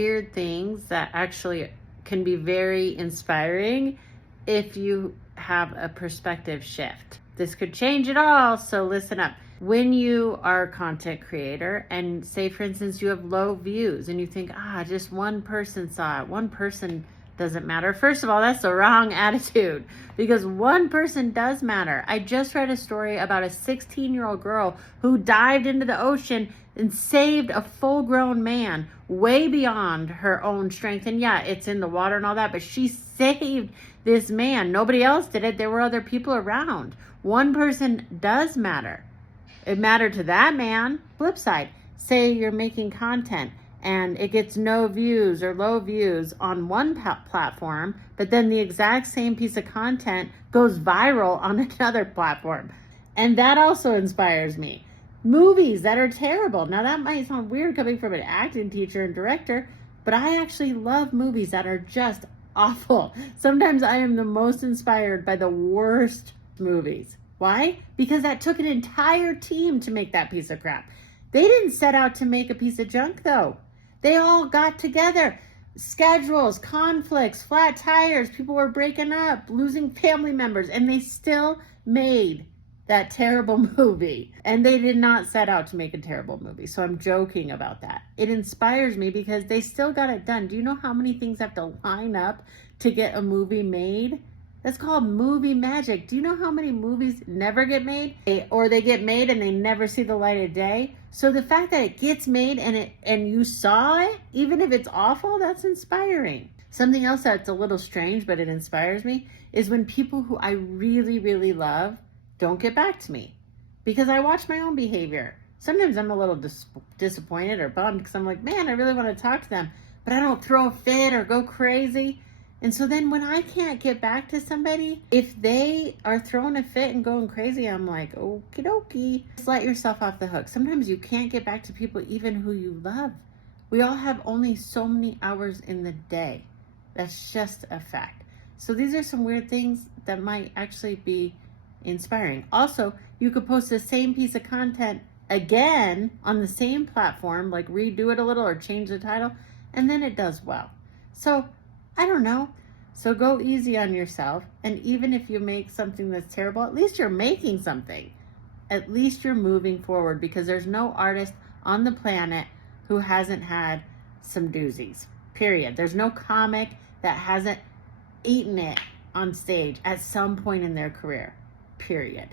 weird things that actually can be very inspiring if you have a perspective shift. This could change it all, so listen up. When you are a content creator and say, for instance, you have low views and you think, just one person saw it, one person doesn't matter. First of all, that's the wrong attitude, because one person does matter. I just read a story about a 16-year-old girl who dived into the ocean and saved a full-grown man way beyond her own strength. And yeah, it's in the water and all that, but she saved this man. Nobody else did it. There were other people around. One person does matter. It mattered to that man. Flip side, say you're making content and it gets no views or low views on one platform, but then the exact same piece of content goes viral on another platform. And that also inspires me. Movies that are terrible. Now that might sound weird coming from an acting teacher and director, but I actually love movies that are just awful. Sometimes I am the most inspired by the worst movies. Why? Because that took an entire team to make that piece of crap. They didn't set out to make a piece of junk though. They all got together. Schedules, conflicts, flat tires, people were breaking up, losing family members, and they still made that terrible movie. And they did not set out to make a terrible movie. So I'm joking about that. It inspires me because they still got it done. Do you know how many things have to line up to get a movie made? That's called movie magic. Do you know how many movies never get made? Or they get made and they never see the light of day? So the fact that it gets made and you saw it, even if it's awful, that's inspiring. Something else that's a little strange, but it inspires me, is when people who I really, really love don't get back to me. Because I watch my own behavior. Sometimes I'm a little disappointed or bummed because I'm like, man, I really want to talk to them, but I don't throw a fit or go crazy. And so then when I can't get back to somebody, if they are throwing a fit and going crazy, I'm like, okie dokie. Just let yourself off the hook. Sometimes you can't get back to people even who you love. We all have only so many hours in the day. That's just a fact. So these are some weird things that might actually be inspiring. Also, you could post the same piece of content again on the same platform, like redo it a little or change the title, and then it does well. So I don't know. So go easy on yourself. And even if you make something that's terrible, at least you're making something. At least you're moving forward, because there's no artist on the planet who hasn't had some doozies, period. There's no comic that hasn't eaten it on stage at some point in their career, period.